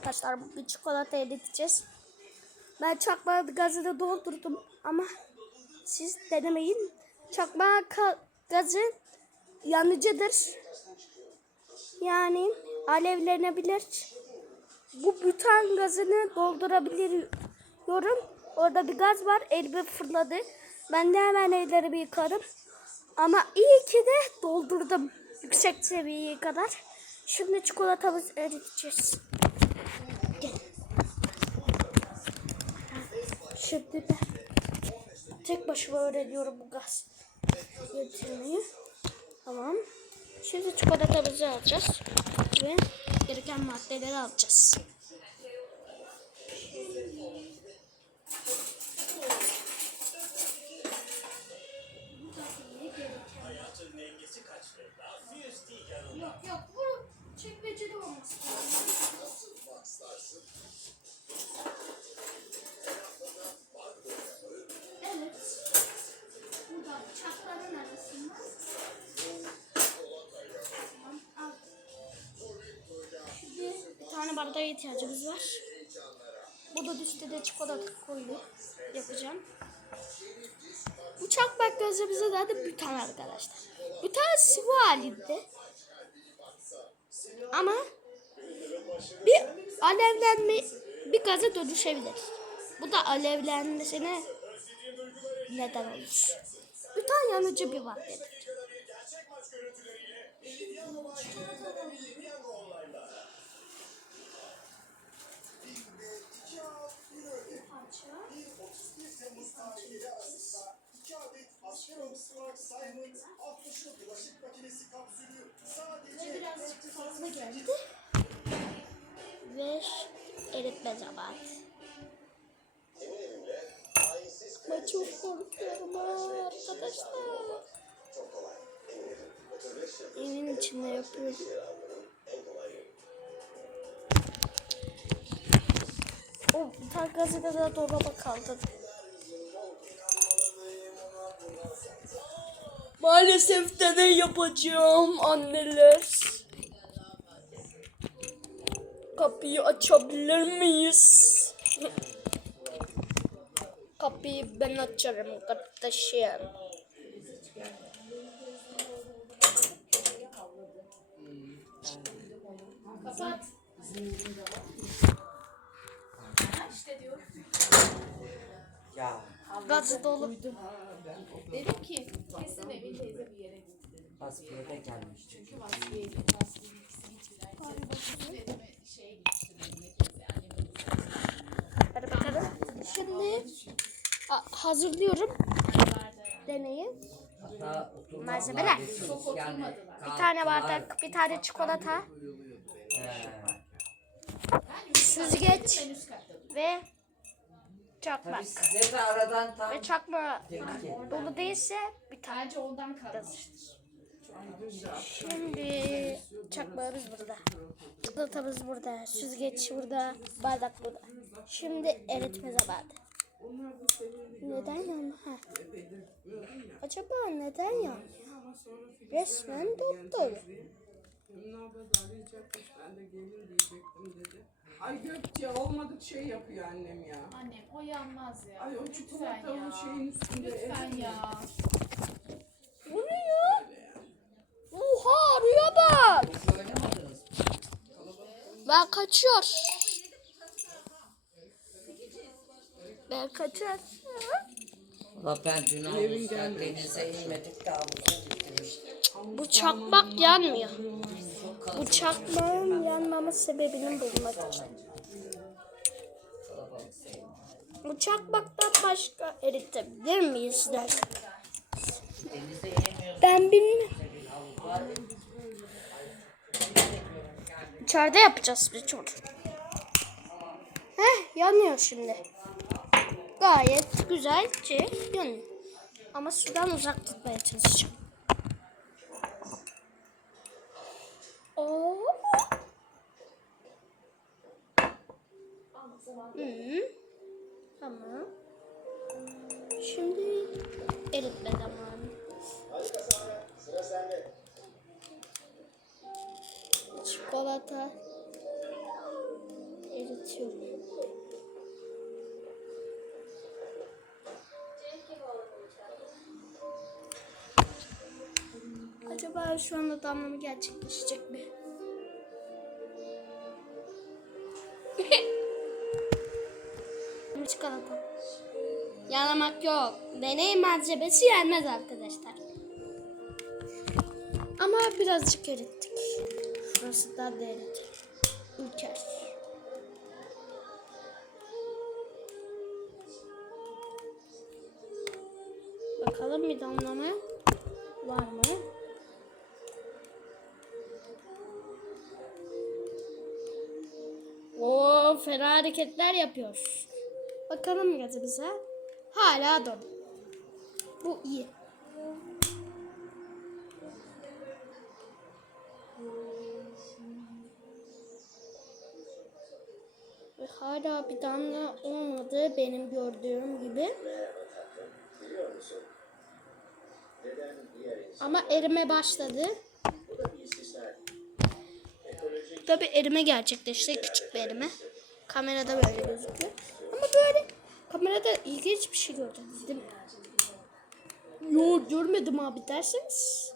arkadaşlar. Bugün çikolata eriteceğiz. Ben çakma gazını doldurdum ama siz denemeyin. Çakma gazı yanıcıdır. Yani alevlenebilir. Bu bütan gazını doldurabiliyorum. Orada bir gaz var. Elime fırladı. Ben de hemen ellerimi yıkarım. Ama iyi ki de doldurdum. Yüksek seviyeye kadar. Şimdi çikolatamızı eriteceğiz. Şimdi de tek başıma öğreniyorum bu gaz getirmeyi. Tamam. Şimdi çikolatamızı alacağız ve gereken maddeleri alacağız. Yok ihtiyacımız var. Bu da üstte de çikolata koyuyor. Yapacağım. Çakmak gözümüze de adı bütan arkadaşlar. Bütan sıvı halinde. Ama bir alevlenme bir gaza dönüşebilir. Bu da alevlenmesine neden olur. Bütan yanıcı bir maddedir. İki adet Aspiron Smart Simon 60'lı bulaşık makinesi kapsülü sadece Birazcık fazla geldi. Ve eritme zamanı. Ben çok korkuyorum arkadaşlar. Evin içinde yapıyorum. O tane gazetede de dolaba kaldı. Maalesef deney yapacağım anneler. Kapıyı açabilir miyiz? Kapıyı ben açarım kardeşim. Kapat. İşte diyor. Ya Gazı dolu. Dedim ki kesin Emin teyze bir yere gitti dedim. Vasfiye'de gelmişti. Çünkü Vasfiye ile Vasfiye'nin ikisi gittiler. Dedeme şeye gitmişti Emine teyze. Annemin Hadi bakalım. Şimdi hazırlıyorum deneyi. Malzemeler. Bir tane bardak, bir tane çikolata, He. Süzgeç. Ve çakmak. Tabii size de aradan tam Ve çakma dolu değilse bir tane. Bence ondan kalmıştır. Şimdi çakmağımız burada. Çikolatamız burada. Süzgeç burada. Bardak burada. Şimdi eritme zamanı. Neden yandı? Ha. Acaba neden yandı? Resmen doktor. Da arayacakmış ben de gelin diyecektim dedi. Ay Gökçe olmadık şey yapıyor annem ya. Annem o yanmaz ya. Ay o ya. şeyin üstünde Lütfen ezilmiş. ya. Bu ne ya? Oha arıyor bak. Ben kaçıyor. Ben kaçıyor. Valla ben dün havuzda denize inmedik de havuza gittim işte. Bu çakmak yanmıyor. Bu çakmağın yanmama sebebini bulmak için. Bu çakmaktan başka eritebilir miyiz der. Ben bilmiyorum. İçeride yapacağız bir tur. Heh yanıyor şimdi. Gayet güzelce yanıyor. Ama sudan uzak tutmaya çalışacağım. Hı. Tamam. Şimdi eritme zamanı. Çikolata. eritiyorum. Acaba şu anda damlama gerçekleşecek mi? Çikolata. Yalamak yok. Deney malzemesi yenmez arkadaşlar. Ama birazcık erittik. Şurası da erittik. Ülker. Fena hareketler yapıyor. Bakalım gazımıza. Hala dolu. Bu iyi. Ve hala bir damla olmadı benim gördüğüm gibi. Ama erime başladı. Tabi erime gerçekleşti. Küçük bir erime. Kamerada böyle gözüküyor. Ama böyle kamerada ilginç bir şey gördüm. Değil mi? Yo görmedim abi derseniz.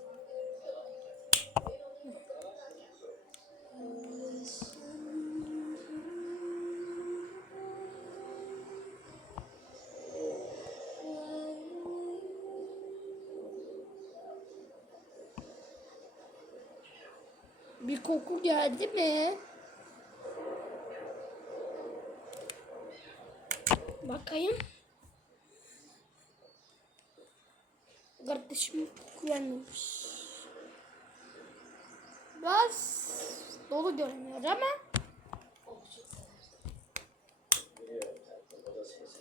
Bir koku geldi mi? Bakayım. Kardeşim gelmemiş. Biraz dolu görünüyor ama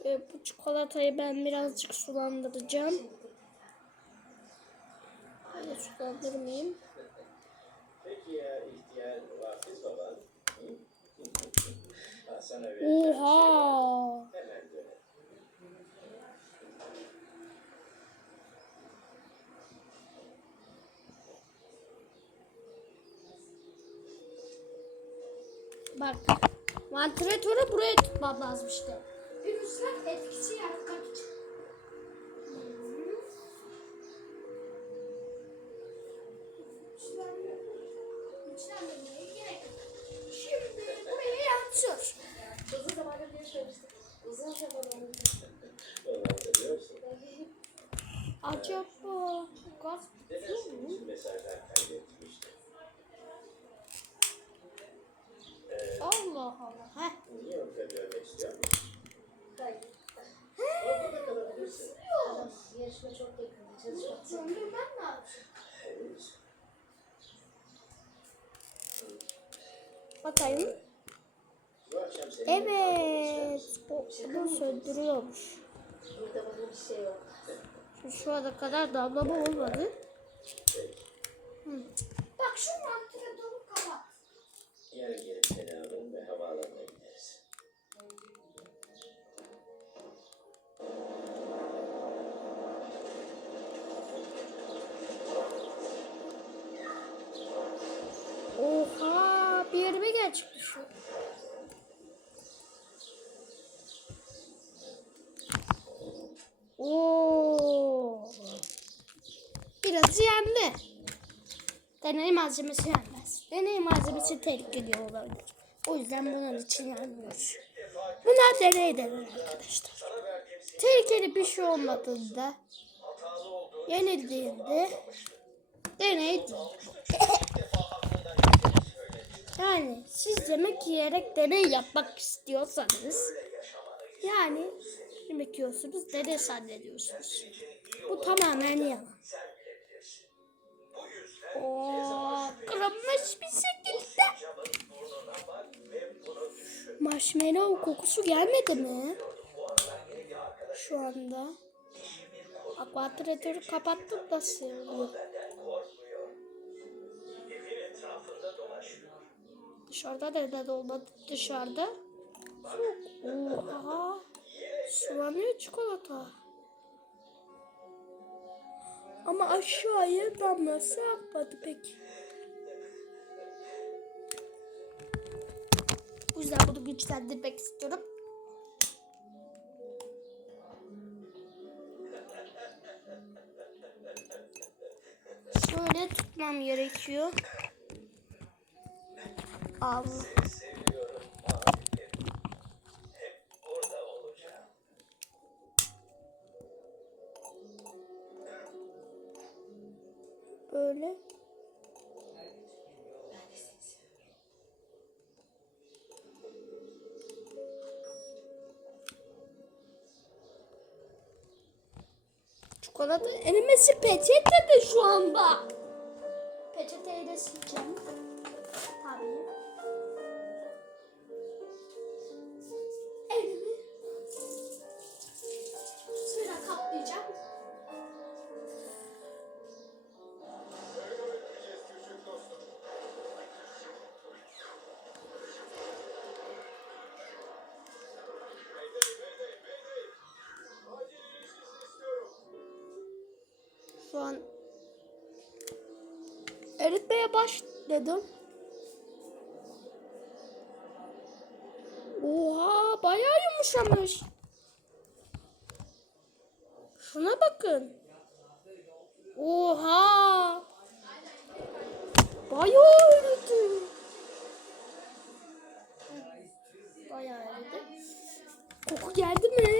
e, bu çikolatayı ben birazcık sulandıracağım. Hayır sulandırmayayım. peki ya ihtiyar vafiz baban? Hı? Ha, sana ver. Oha! Hemen dönelim. Bak. Vantilatörü buraya tutmam lazım işte. Virüsler etkisi yaratmak Bakayım. Bu Evet. Bu, bunu söndürüyormuş. Burada bana bir şey yok. Şu, ana kadar damlama olmadı. Hı. Bak şu vantilatörü kapat. Biraz yendi. Deney malzemesi yenmez. Deney malzemesi tehlikeli olabilir. O yüzden bunun için yenmiyor. Bunlar deney denir arkadaşlar. Tehlikeli bir şey olmadığında yenildiğinde deney değil. Yani siz yemek yiyerek deney yapmak istiyorsanız yani yemek yiyorsunuz deney zannediyorsunuz. Bu tamamen yalan. Oo, kırılmış bir şekilde. Marshmallow kokusu gelmedi mi? Şu anda. Bak vantilatörü kapattım nasıl oluyor? Dışarıda neden olmadı dışarıda? Oha. Sulanıyor çikolata. Ama aşağıya damlası akmadı pek. Bu yüzden bunu güçlendirmek istiyorum. Şöyle tutmam gerekiyor. Al. Böyle. Çikolata erimesi peçete de şu anda. Peçeteyi de sileceğim. Bayağı eridi. Bayağı eridi. Koku geldi mi?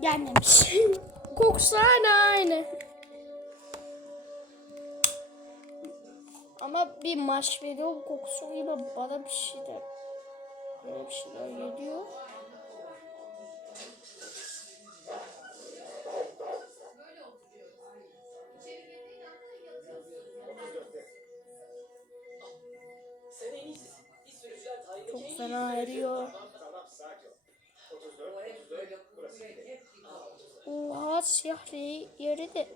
Gelmemiş. Kokusu hala aynı. Ama bir marshmallow kokusuyla bana bir şeyler böyle bir şeyler geliyor. Re- yeri de.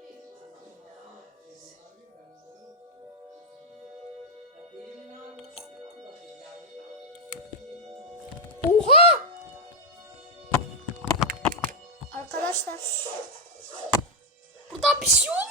Birinin ağrısı Oha! Arkadaşlar. Burada bir şey olmuştu.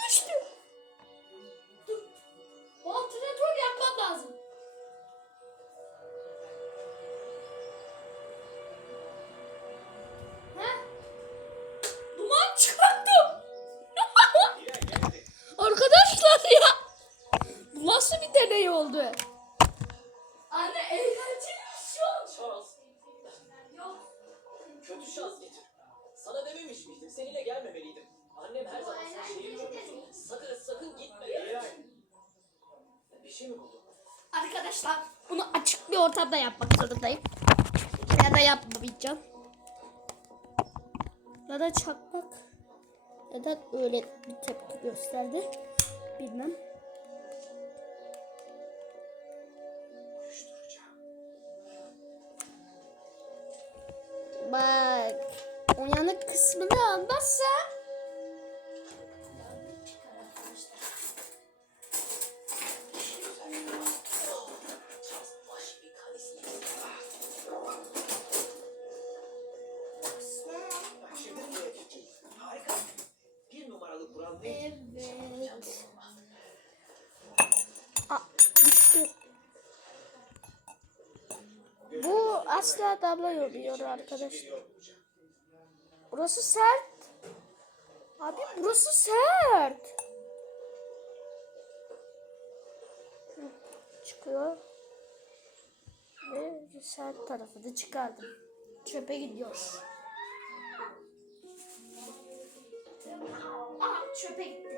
Şey mi buldu? Arkadaşlar bunu açık bir ortamda yapmak zorundayım. Ya da yapmayacağım. Ya da çakmak. Ya da öyle bir tepki gösterdi. Bilmem. Bak. Uyanık kısmını almazsa asla damla yoluyor arkadaşlar. Burası sert. Abi burası sert. Çıkıyor. Ve sert tarafı da çıkardım. Çöpe gidiyor. Çöpe gitti.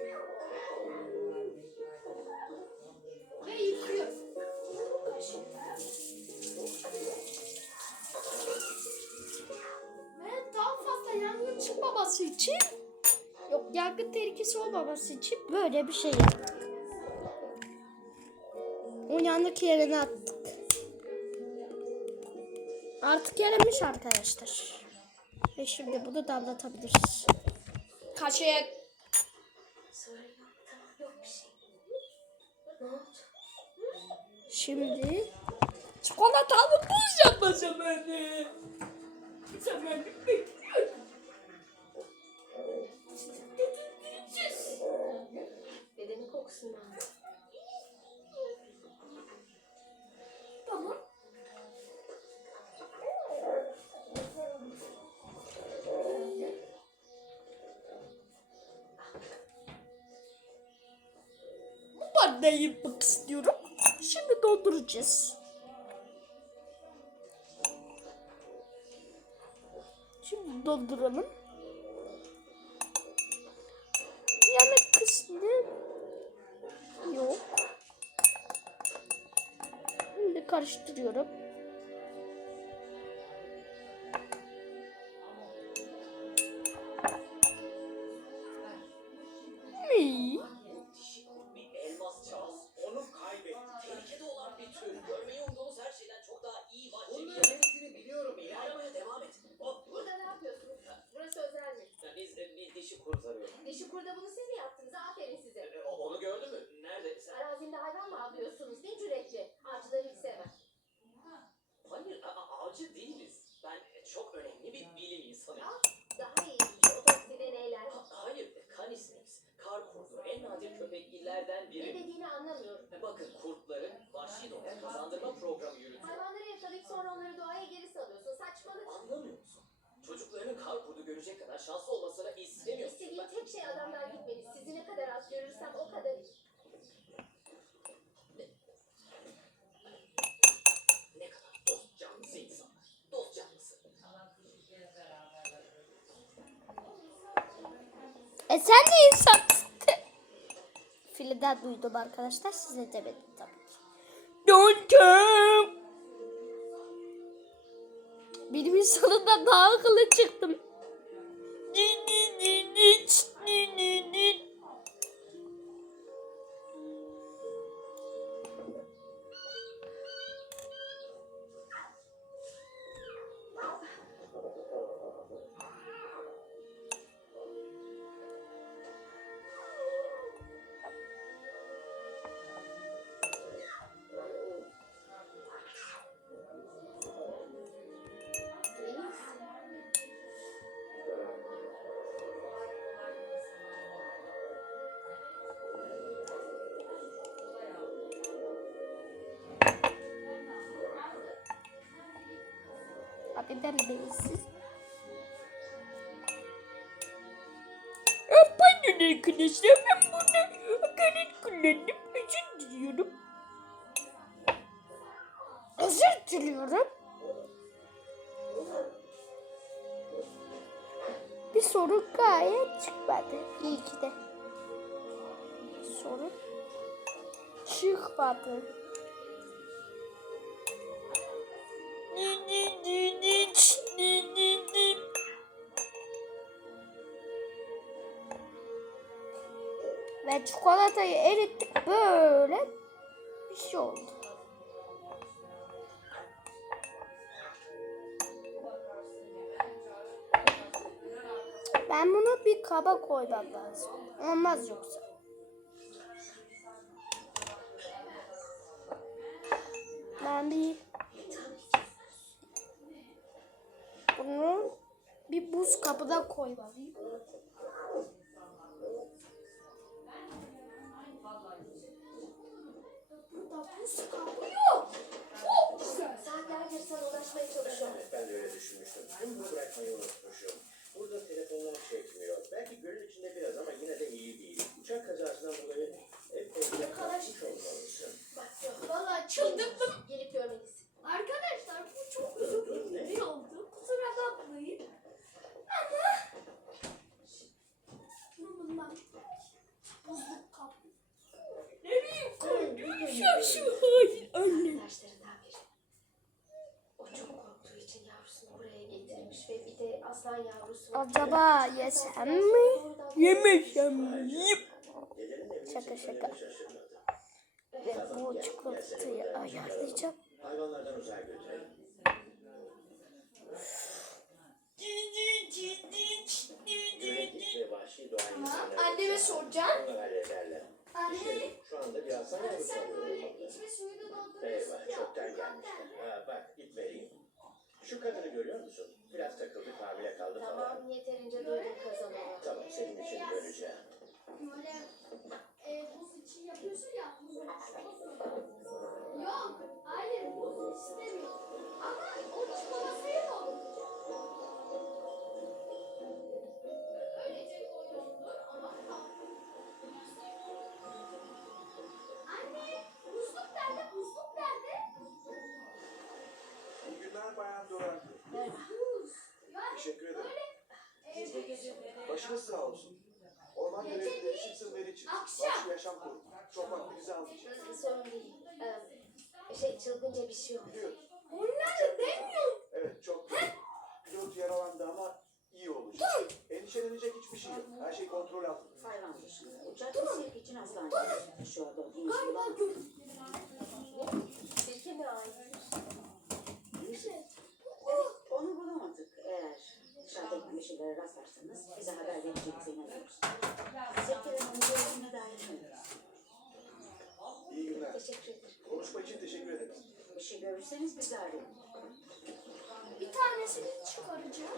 Çıkmaması için yok yangın tehlikesi olmaması için böyle bir şey yaptık. O yandık yerine attık. Artık erimiş arkadaşlar. Ve şimdi bunu damlatabiliriz. Kaşıya Şimdi çikolatalı buz yapacağım anne. Seferlik baksın. Tamam. Bu parçayı yapmak istiyorum. Şimdi dolduracağız. Şimdi dolduralım. Karıştırıyorum. Sizi ne kadar az görürsem o kadar. Ne. E sen de insansın. Filiden duydum arkadaşlar. Size demedim tabii ki. Döndüm. Benim sonunda daha akıllı çıktım. Abi ben beyinsiz. Pardon arkadaşlar ben burada hakaret kullandım. Özür diliyorum. Özür diliyorum. Bir sorun gayet çıkmadı. İyi ki de. Sorun çıkmadı. Ve çikolatayı erittik böyle bir şey oldu. Ben bunu bir kaba koymam lazım. Olmaz yoksa. Ben bir bunu bir buz kabına koymalıyım. Yok. Çok güzel. Saatlerdir sana ulaşmaya çalışıyorum. Ben de öyle düşünmüştüm. Tüm bu bırakmayı unutmuşum. Burada telefonlar çekmiyor. Belki gölün içinde biraz ama yine de iyi değil. Uçak kazasından dolayı epey yaklaşmış olmalısın. Bak yok. Vallahi çıldırdım. Gelip görmelisin. Arkadaşlar bu çok uzun bir video oldu. Kusura bakmayın. Ama bundan buzluk kapı. Nereye koymuşum şu hain anne? Arkadaşlarından biri. O çok korktuğu için yavrusunu buraya getirmiş ve bir de aslan yavrusu. var. Acaba yesem mi? Yemesem mi? Yiyip. Dedenin evine Şaka, şaka. Ve bu çikolatayı ayarlayacağım. Hayvanlardan uzağa götürelim. İnsanları. Anneme soracağım. Anne. Şu anda bir aslan yavrusu arıyorum. içme suyunu dolduruyorsun Eyvah çoktan gelmişler. Ha bak git vereyim. Şu kadını görüyor musun? Biraz takıldık hamile kaldı falan. Tamam yeterince duydum kazanana. Tamam senin için böleceğim. Böyle e, buz için yapıyorsun ya. Buz için. Yok. Hayır buz istemiyor. Ama o çikolataya dolduracak. Öylece koyulur ama tatlı. Anne buzluk nerede? Buzluk nerede? Bugünler bayan Doral'dı tamam. Başınız sağ olsun. Orman görevlileri çıksın veri çıksın. Vahşi yaşam kurumu. Çok vaktinizi almayacak. Sorun değil. Ee, şey çılgınca bir şey oldu. Biliyorum. Onlar demiyor. Evet çok iyi. Pilot yaralandı ama iyi olacak. Endişelenecek hiçbir şey yok. Her şey kontrol altında. Hayvan dışında. Uçak sevk için hastaneye şu anda. Galiba gördüm. Tilki mi ait? Evet, onu bulamadık. Eğer dışarıdaki bir şeylere rastlarsanız bize haber vereceğinize inanıyoruz. Sekreter Hanım'ın görevine dahil mi? İyi günler. Teşekkür ederim. Konuşma için teşekkür ederiz. Bir şey görürseniz bizi arayın. Bir tanesini çıkaracağım.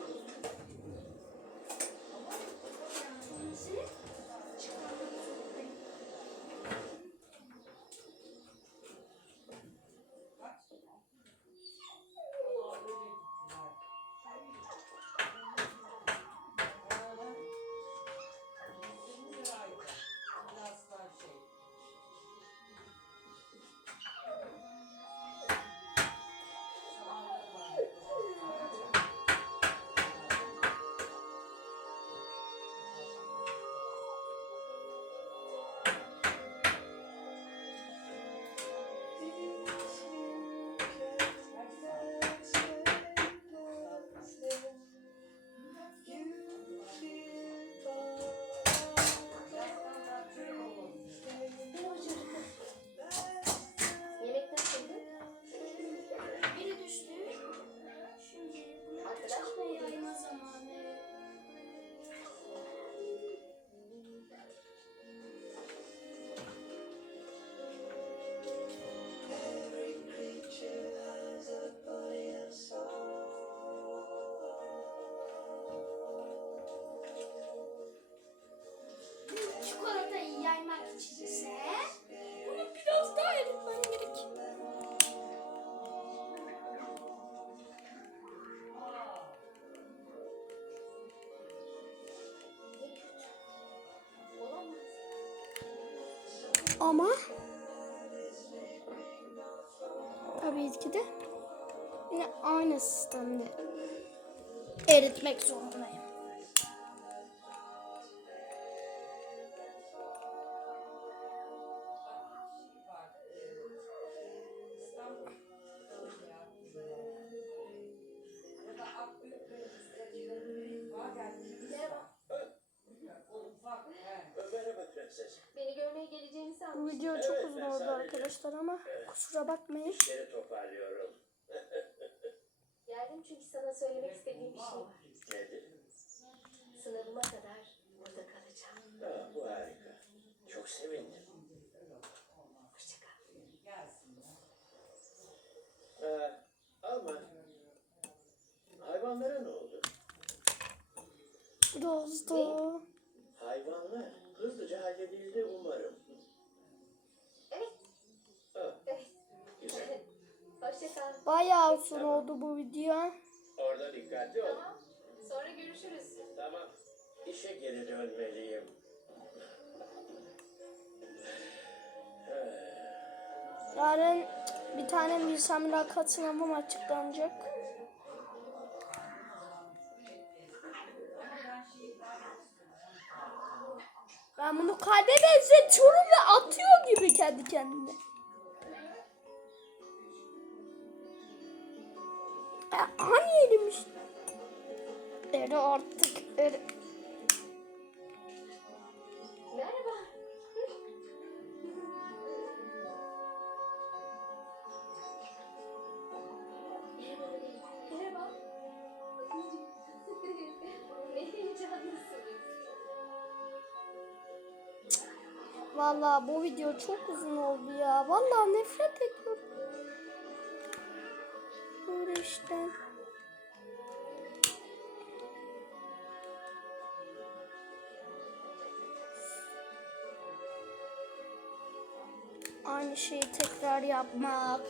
Ama tabii ki de yine aynı sistemde eritmek zorundayım. Hayvanlara ne oldu? Biraz Hayvanlar hızlıca halledildi umarım. Evet. Güzel. Hoşça kal. bayağı uzun oldu bu video. Orada dikkatli ol. Tamam. Sonra görüşürüz. Tamam. İşe geri dönmeliyim. Yarın bir tane Milsem mülakat sınavım açıklanacak. Ben bunu kalbe benzetiyorum ve atıyor gibi kendi kendine. Ya, hani erimiş? Eri artık eri. Vallahi bu video çok uzun oldu ya. Vallahi nefret ediyorum. Böyle işte. Aynı şeyi tekrar yapmak.